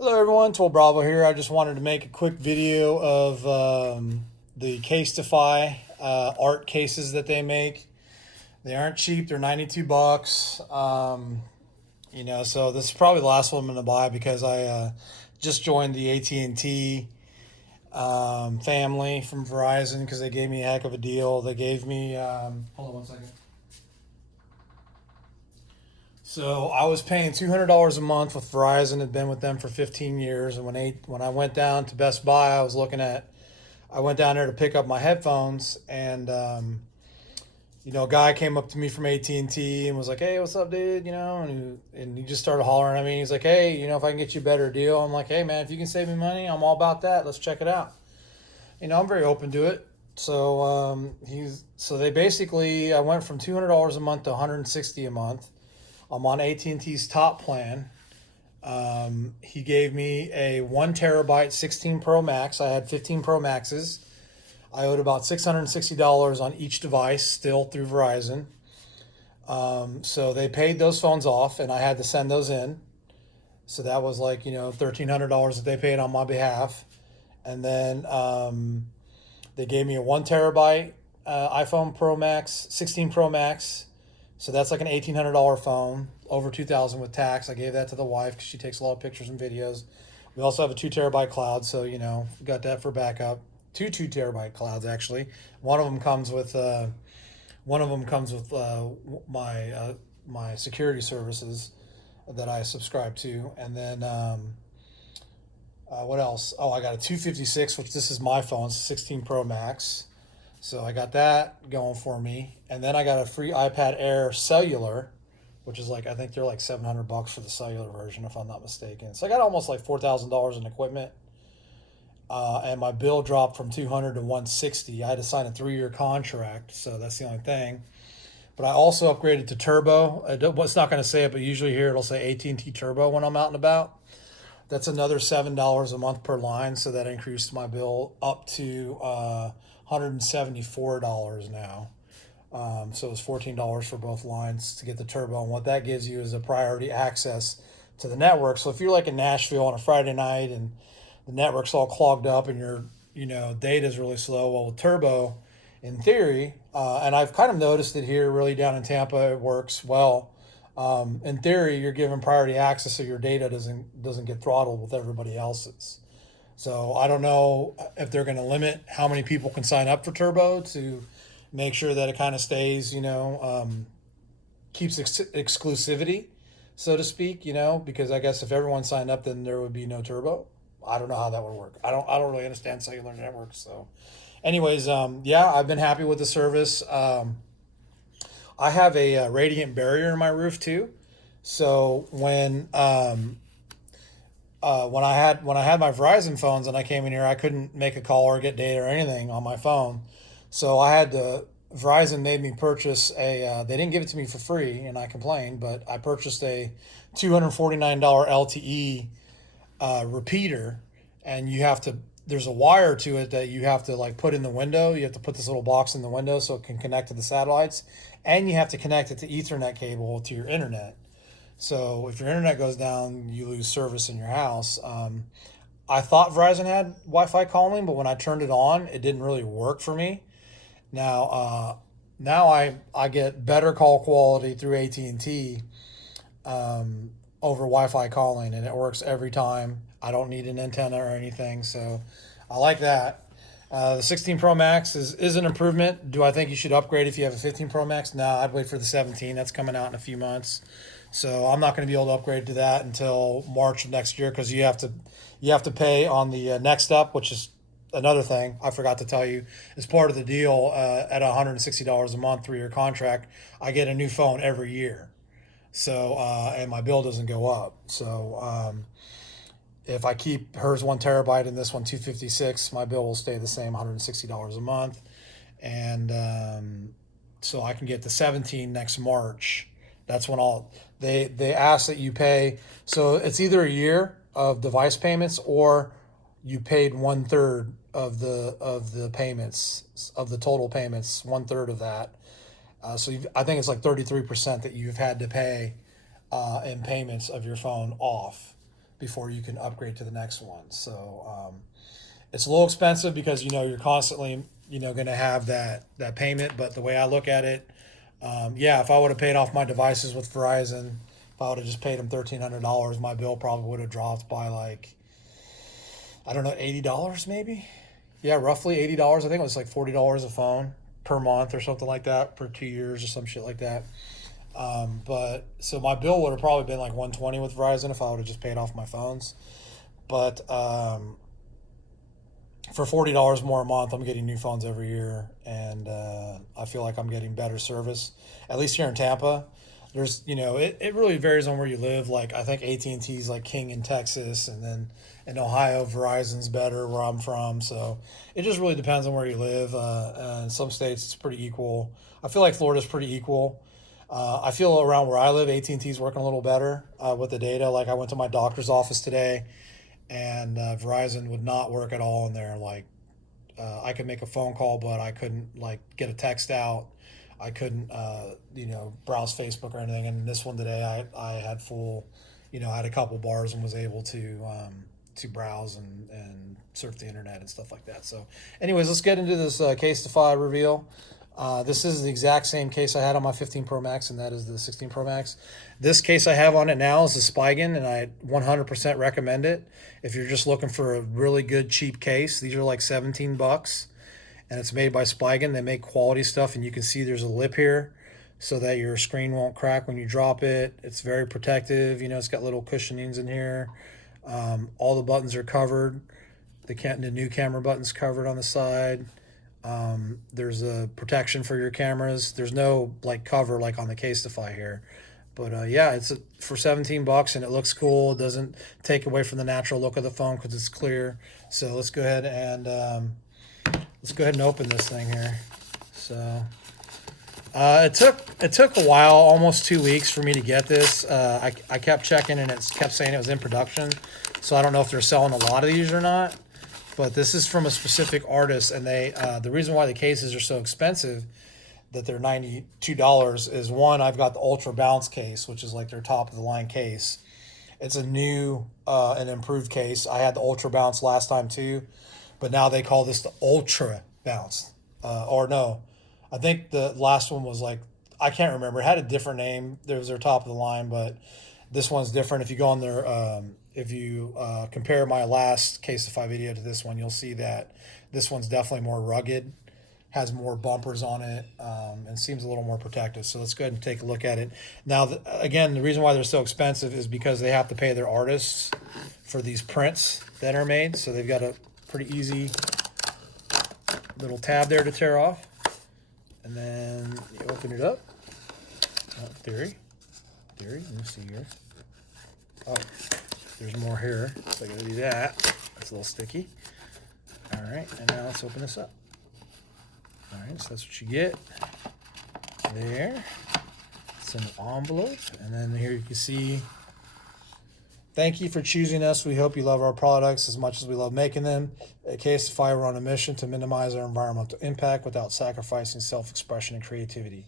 Hello everyone, Toll Bravo here. I just wanted to make a quick video of the Casetify art cases that they make. They aren't cheap, they're 92 bucks. So this is probably the last one I'm going to buy because I just joined the AT&T family from Verizon because they gave me a heck of a deal. They gave me, hold on one second. So I was paying $200 a month with Verizon. Had been with them for 15 years, and when I went down to Best Buy, I went down there to pick up my headphones, and a guy came up to me from AT&T and T and was like, "Hey, what's up, dude?" And he just started hollering at me. He's like, "Hey, if I can get you a better deal." I'm like, "Hey, man, if you can save me money, I'm all about that. Let's check it out." I'm very open to it. So they basically I went from $200 a month to 160 a month. I'm on AT&T's top plan. He gave me a 1 terabyte 16 Pro Max. I had 15 Pro Maxes. I owed about $660 on each device still through Verizon. So they paid those phones off, and I had to send those in. So that was like, $1,300 that they paid on my behalf. And then they gave me a 1 terabyte iPhone Pro Max, 16 Pro Max. So that's like an $1,800 phone, over $2,000 with tax. I gave that to the wife because she takes a lot of pictures and videos. We also have a 2 terabyte cloud, so we got that for backup. Two 2 terabyte clouds actually. One of them comes with my security services that I subscribe to, and then what else? Oh, I got a 256, which this is my phone, 16 Pro Max. So I got that going for me, and then I got a free iPad Air cellular, which is like I think they're like $700 for the cellular version, if I'm not mistaken. So I got almost like $4,000 in equipment, and my bill dropped from 200 to 160. I had to sign a 3-year contract, so that's the only thing. But I also upgraded to Turbo. It's not going to say it, but usually here it'll say AT&T Turbo when I'm out and about. That's another $7 a month per line, so that increased my bill up to $174 now. So it was $14 for both lines to get the turbo, and what that gives you is a priority access to the network. So if you're like in Nashville on a Friday night and the network's all clogged up and your data is really slow, well, with turbo, in theory, and I've kind of noticed it here, really down in Tampa, it works well. In theory, you're given priority access, so your data doesn't get throttled with everybody else's. So I don't know if they're going to limit how many people can sign up for Turbo to make sure that it kind of stays, keeps exclusivity, so to speak. Because I guess if everyone signed up, then there would be no Turbo. I don't know how that would work. I don't really understand cellular networks. So, anyways, yeah, I've been happy with the service. I have a radiant barrier in my roof too. So when I had my Verizon phones and I came in here, I couldn't make a call or get data or anything on my phone. So I had to. Verizon made me purchase a. They didn't give it to me for free, and I complained, but I purchased a $249 LTE repeater, and you have to. There's a wire to it that you have to like put in the window. You have to put this little box in the window so it can connect to the satellites, and you have to connect it to Ethernet cable to your internet. So if your internet goes down, you lose service in your house. I thought Verizon had Wi-Fi calling, but when I turned it on, it didn't really work for me. Now I get better call quality through AT&T over Wi-Fi calling, and it works every time. I don't need an antenna or anything, so I like that. The 16 Pro Max is an improvement. Do I think you should upgrade if you have a 15 Pro Max? No, I'd wait for the 17. That's coming out in a few months. So I'm not going to be able to upgrade to that until March of next year because you have to pay on the next up, which is another thing I forgot to tell you. As part of the deal, at $160 a month, 3-year contract, I get a new phone every year. So and my bill doesn't go up. So if I keep hers 1 terabyte and this one 256, my bill will stay the same, $160 a month, and so I can get the 17 next March. That's when they ask that you pay. So it's either a year of device payments or you paid 1/3 of the payments of the total payments, 1/3 of that. I think it's like 33% that you've had to pay in payments of your phone off. before you can upgrade to the next one. So it's a little expensive because you're constantly going to have that payment. But the way I look at it, yeah, if I would have paid off my devices with Verizon, if I would have just paid them $1,300, my bill probably would have dropped by like, I don't know, $80 maybe. Yeah, roughly $80. I think it was like $40 a phone per month or something like that for 2 years or some shit like that. But so my bill would have probably been like 120 with Verizon if I would have just paid off my phones. But for $40 more a month, I'm getting new phones every year, and I feel like I'm getting better service. At least here in Tampa, there's it really varies on where you live. Like I think AT&T is like king in Texas, and then in Ohio, Verizon's better where I'm from. So it just really depends on where you live. In some states, it's pretty equal. I feel like Florida's pretty equal. I feel around where I live, AT&T is working a little better with the data. Like I went to my doctor's office today, and Verizon would not work at all in there. Like I could make a phone call, but I couldn't like get a text out. I couldn't browse Facebook or anything. And this one today, I had full, I had a couple bars and was able to browse and surf the internet and stuff like that. So, anyways, let's get into this Casetify reveal. This is the exact same case I had on my 15 Pro Max, and that is the 16 Pro Max. This case I have on it now is the Spigen, and I 100% recommend it. If you're just looking for a really good, cheap case, these are like $17, and it's made by Spigen. They make quality stuff, and you can see there's a lip here so that your screen won't crack when you drop it. It's very protective. It's got little cushionings in here. All the buttons are covered. The new camera button's covered on the side. There's a protection for your cameras. There's no like cover like on the Casetify here, but yeah, it's for $17 and it looks cool. It doesn't take away from the natural look of the phone because it's clear. So let's go ahead and open this thing here. So it took a while, almost 2 weeks for me to get this. I kept checking and it kept saying it was in production, so I don't know if they're selling a lot of these or not. But this is from a specific artist, and they the reason why the cases are so expensive, that they're $92, is one, I've got the Ultra Bounce case, which is like their top of the line case. It's a new and improved case. I had the Ultra Bounce last time too, but now they call this the Ultra Bounce. Or no, I think the last one was like, I can't remember. It had a different name. There was their top of the line, but this one's different. If you go on their if you compare my last Casetify video to this one, you'll see that this one's definitely more rugged, has more bumpers on it, and seems a little more protective. So let's go ahead and take a look at it. Now, again, the reason why they're so expensive is because they have to pay their artists for these prints that are made. So they've got a pretty easy little tab there to tear off. And then you open it up. Theory, let me see here. Oh, there's more here, so I gotta do that. That's a little sticky. All right, and now let's open this up. All right, so that's what you get there. It's an envelope, and then here you can see, thank you for choosing us. We hope you love our products as much as we love making them. At Casetify, we're on a mission to minimize our environmental impact without sacrificing self-expression and creativity.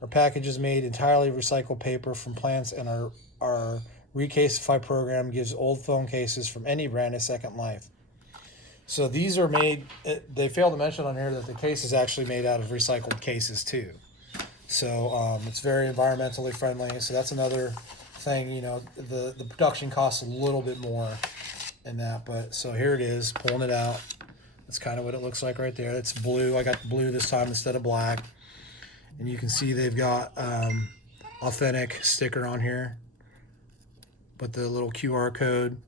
Our package is made entirely of recycled paper from plants, and our Recasetify program gives old phone cases from any brand a second life. So these are made, they failed to mention on here that the case is actually made out of recycled cases too. So it's very environmentally friendly. So that's another thing, the production costs a little bit more in that. But so here it is, pulling it out. That's kind of what it looks like right there. It's blue. I got blue this time instead of black. And you can see they've got authentic sticker on here with the little QR code.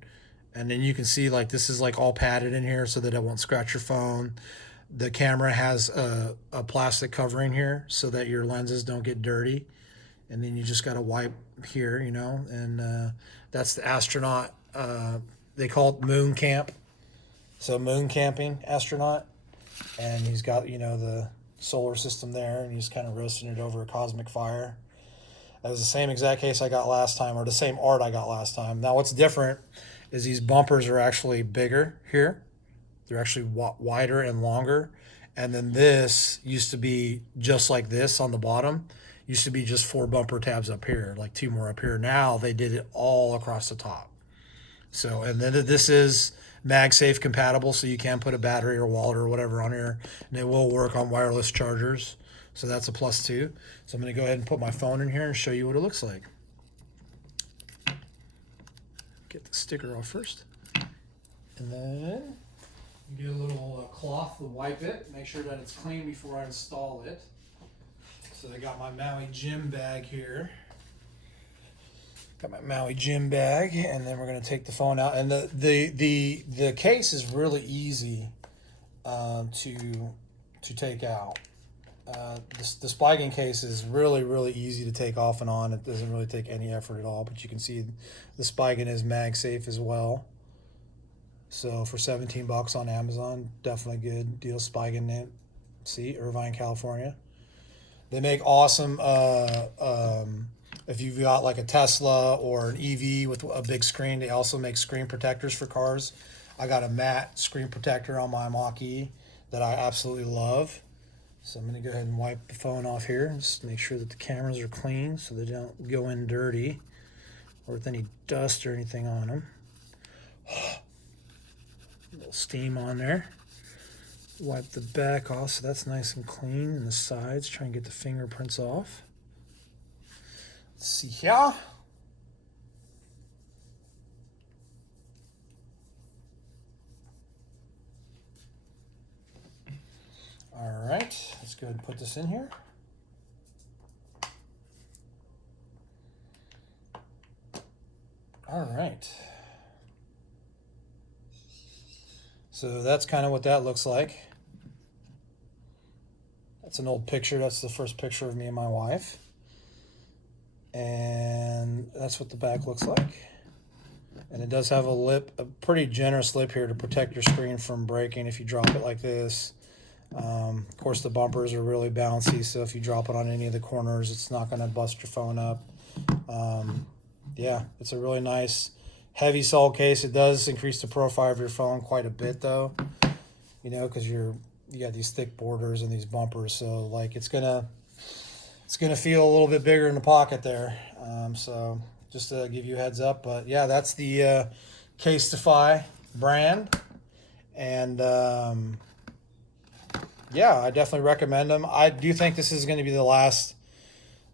And then you can see like this is like all padded in here so that it won't scratch your phone. The camera has a plastic covering here so that your lenses don't get dirty. And then you just got to wipe here, and that's the astronaut. They call it moon camp. So moon camping astronaut. And he's got, the solar system there, and he's kind of roasting it over a cosmic fire. That was the same exact case I got last time, or the same art I got last time. Now what's different is these bumpers are actually bigger here. They're actually wider and longer. And then this used to be just like this on the bottom. Used to be just 4 bumper tabs up here, like 2 more up here. Now they did it all across the top. So, and then this is magsafe compatible, so you can put a battery or wallet or whatever on here, and it will work on wireless chargers. So that's a plus two. So I'm going to go ahead and put my phone in here and show you what it looks like. Get the sticker off first. And then you get a little cloth to wipe it. Make sure that it's clean before I install it. So I got my Maui gym bag here. Got my Maui gym bag, and then we're going to take the phone out. And the case is really easy to take out. The spiking case is really easy to take off and on. It doesn't really take any effort at all, but you can see the spiking is magsafe as well. So for $17 on Amazon, definitely good deal. Spiking it. See, Irvine, California. They make awesome if you've got like a Tesla or an EV with a big screen, they also make screen protectors for cars. I got a matte screen protector on my Mach-E that I absolutely love. So I'm going to go ahead and wipe the phone off here and just make sure that the cameras are clean so they don't go in dirty or with any dust or anything on them. A little steam on there. Wipe the back off so that's nice and clean, and the sides, try and get the fingerprints off. Let's see here. All right, let's go ahead and put this in here. All right. So that's kind of what that looks like. That's an old picture. That's the first picture of me and my wife. And that's what the back looks like. And it does have a lip, a pretty generous lip here to protect your screen from breaking if you drop it like this. Of course, the bumpers are really bouncy, so if you drop it on any of the corners, it's not going to bust your phone up. Yeah, it's a really nice heavy sole case. It does increase the profile of your phone quite a bit, though, you know, because you got these thick borders and these bumpers, so like it's gonna feel a little bit bigger in the pocket there. So just to give you a heads up, but yeah, that's the Casetify brand, and yeah, I definitely recommend them. I do think this is going to be the last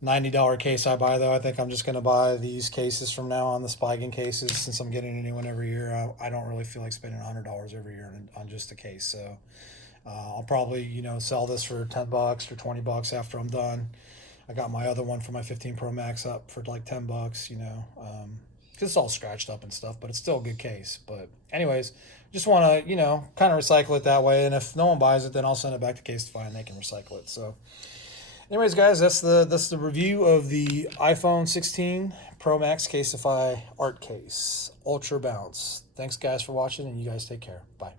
$90 case I buy, though. I think I'm just going to buy these cases from now on, the spiking cases, since I'm getting a new one every year. I don't really feel like spending $100 every year on just a case. So I'll probably, you know, sell this for $10 or $20 after I'm done. I got my other one for my 15 Pro Max up for like $10, you know, because it's all scratched up and stuff, but it's still a good case. But anyways, just want to, you know, kind of recycle it that way. And if no one buys it, then I'll send it back to Casetify and they can recycle it. So anyways, guys, that's the review of the iPhone 16 Pro Max Casetify art case, Ultra Bounce. Thanks, guys, for watching, and you guys take care. Bye.